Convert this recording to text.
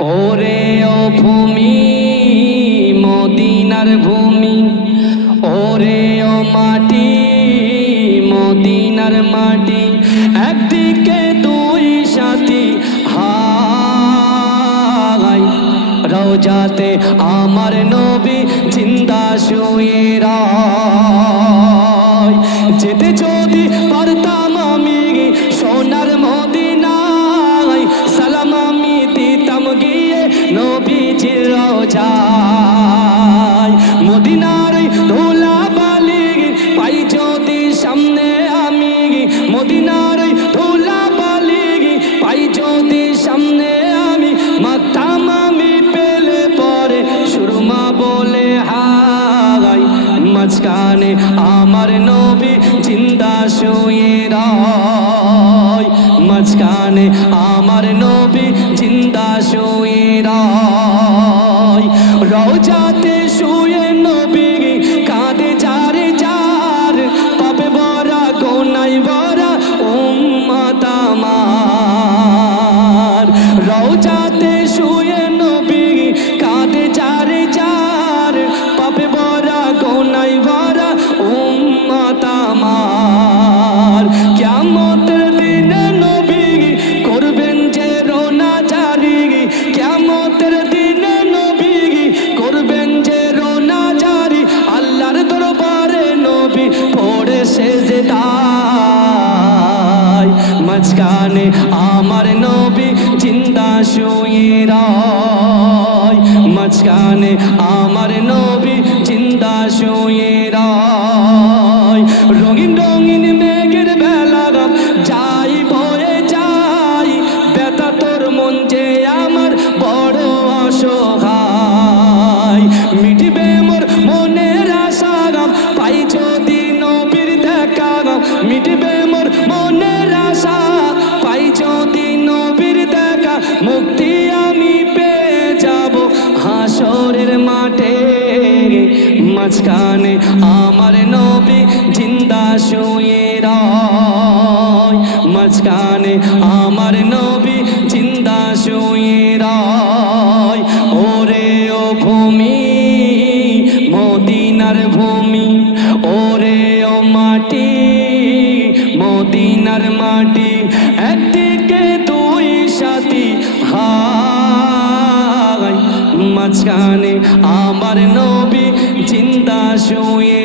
ওরে ও ভূমি, মদিনার ভূমি। ওরে ও মাটি, মদিনার মাটি। একদিকে দুই সাথী হাই রোজাতে আমার নবী জিন্দা শুয়ে রায় রোজায় মদিনার ধুলা বালি পাই যদি সামনে আমি, মদিনার ধুলা বালি পাই যদি সামনে আমি মাতাম আমি পেলে পরে সুরমা বলে হাই মাঝখানে আমার নবী জিন্দা শুয়ে রায়। মাঝখানে রোজাতে শুয়ে মাঝখানে আমার নবী জিন্দা শুয়ে রায়। মাঝখানে আমার নবী জিন্দা শুয়ে হাসরের মাঠে মাঝখানে আমার নবী জিন্দা শুয়ে রায়। মাঝখানে আমার নবী জিন্দা শুয়ে রায়। ওরে ও ভূমি, মদিনার ভূমি, ওরে ও মাটি, মদিনার মাটি, একদিকে দুই সাথী হাই মাঝখানে আমার নবী জিন্দা শুয়ে